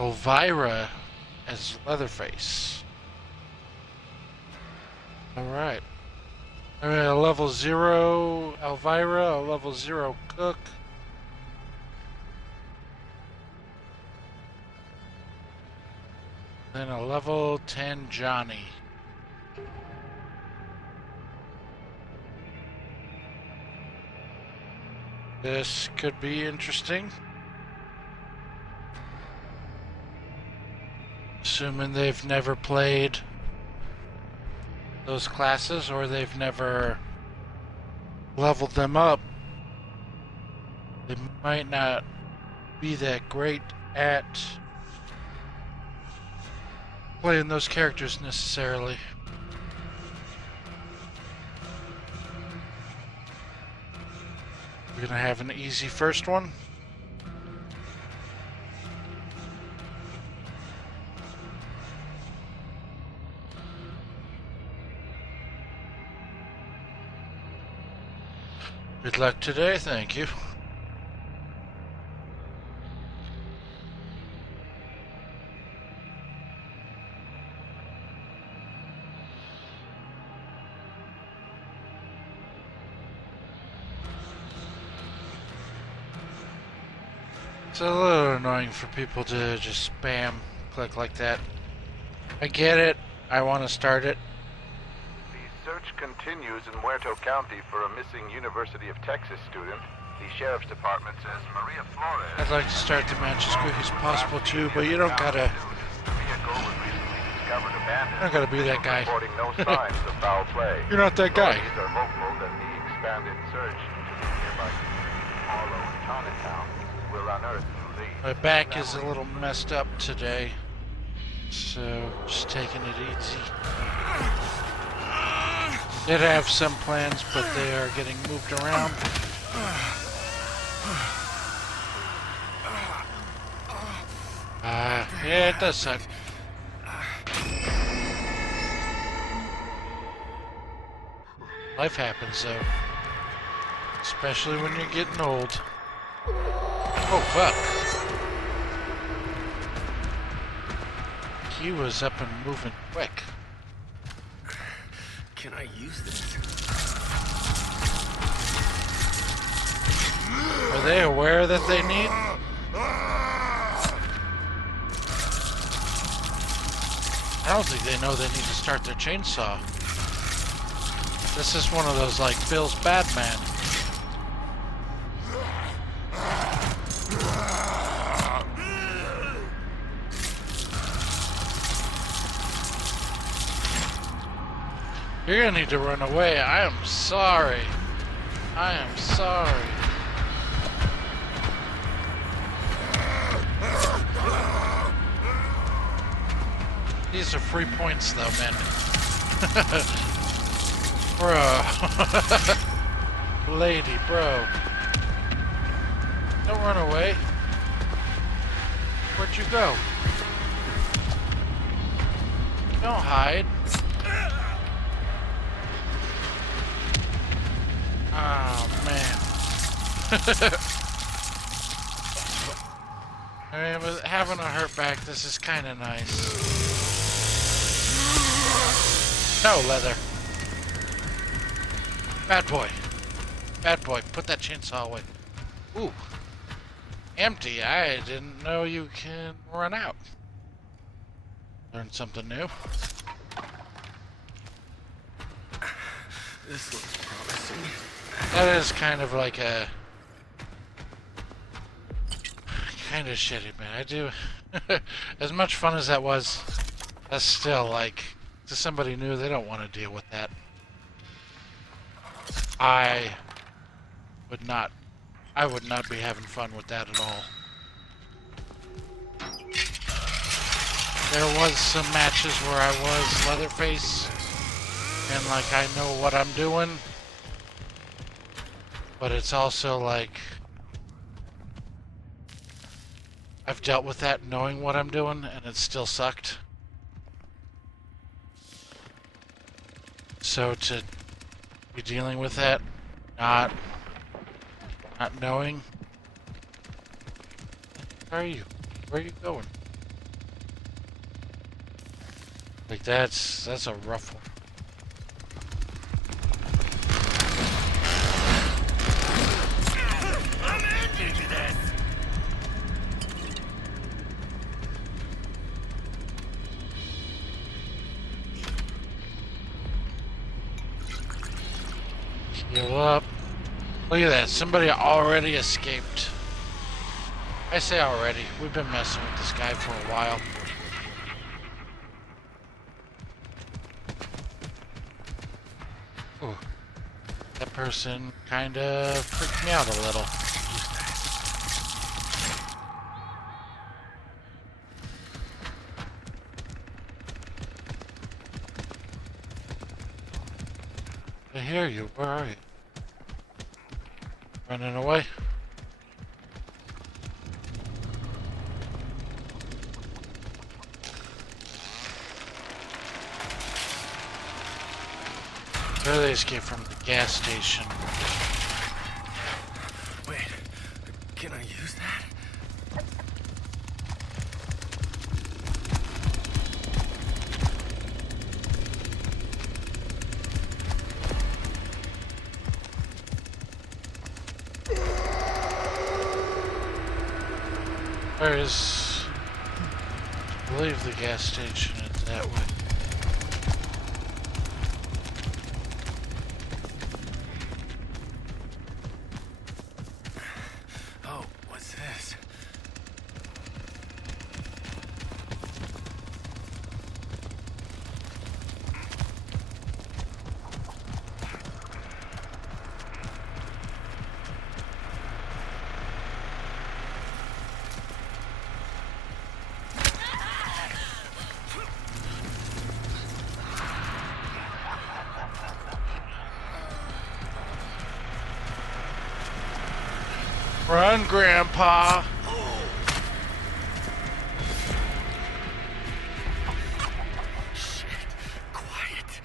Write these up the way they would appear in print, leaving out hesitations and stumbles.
Elvira as Leatherface. Alright. A level 0 Elvira, a level 0 Cook. Then a level 10 Johnny. This could be interesting. Assuming they've never played those classes or they've never leveled them up. They might not be that great at playing those characters necessarily. We're gonna have an easy first one. Good luck today, thank you. It's a little annoying for people to just spam click like that. I get it. I want to start it. The search continues in Muerto County for a missing University of Texas student. The Sheriff's Department says Maria Flores... I'd like to start the match as quick as possible too, but you don't gotta... You don't gotta be that guy. No signs of foul play. You're not that guy. Authorities are hopeful that the expanded search into the nearby Harlow and Chinatown will unearth the lead. My back is a little messed up today, so just taking it easy. Did have some plans, but they are getting moved around. Yeah, it does suck. Life happens, though. Especially when you're getting old. Oh, fuck. He was up and moving quick. Can I use this? Are they aware that they need? I don't think they know they need to start their chainsaw. This is one of those, like, Bill's Batman. You're gonna need to run away. I am sorry. I am sorry. These are free points though, man. Bro. Lady, bro. Don't run away. Where'd you go? Don't hide. Oh, man. I mean, with having a hurt back, this is kind of nice. No, Leather. Bad boy. Bad boy, put that chainsaw away. Ooh. Empty. I didn't know you can run out. Learned something new. This looks promising. That is kind of like a... kind of shitty, man. I do... as much fun as that was, that's still, like, to somebody new, they don't want to deal with that. I would not be having fun with that at all. There was some matches where I was Leatherface, and, like, I know what I'm doing. But it's also like, I've dealt with that knowing what I'm doing, and it still sucked. So to be dealing with that, not knowing. Where are you? Where are you going? Like that's a rough one. I'm ending this. Heal up. Look at that. Somebody already escaped. I say already. We've been messing with this guy for a while. Ooh. That person kind of freaked me out a little. I hear you. Where are you? Running away? Where they escaped from the gas station. Wait, can I use that? Where is... I believe the gas station is that way. Oh, what's this? Run, Grandpa! Shit, quiet.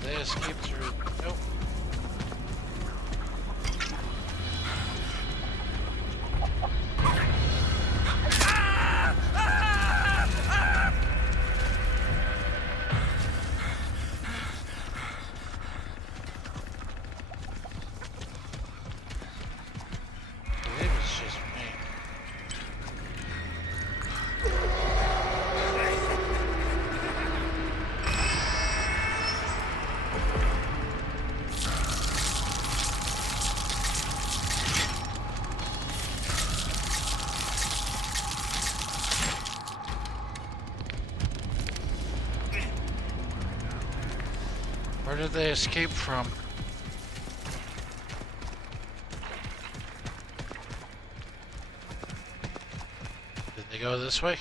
They escaped through. Nope. I believe it's just me. Where did they escape from? Did they go this way?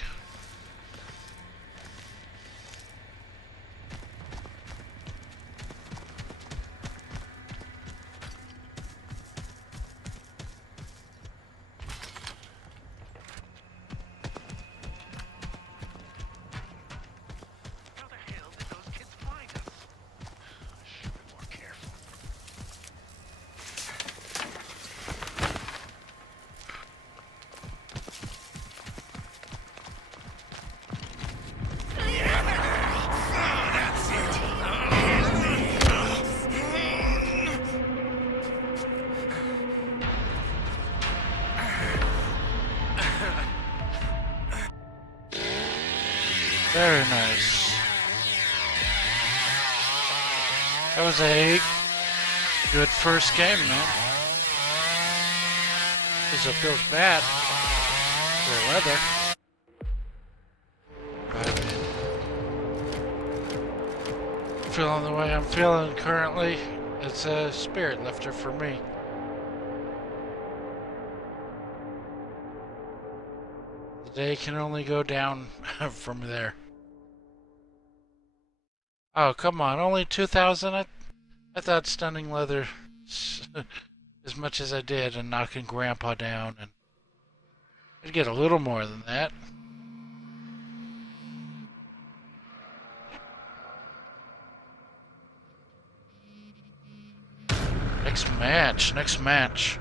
How the hell did those kids find us? I should be more careful. That's it. Very nice. That was a good first game, man. This feels bad for weather. But feeling the way I'm feeling currently It's a spirit lifter for me. The day can only go down from there. Oh, come on, only 2,000? I thought stunning leather as much as I did and knocking Grandpa down, and I'd get a little more than that. Next match.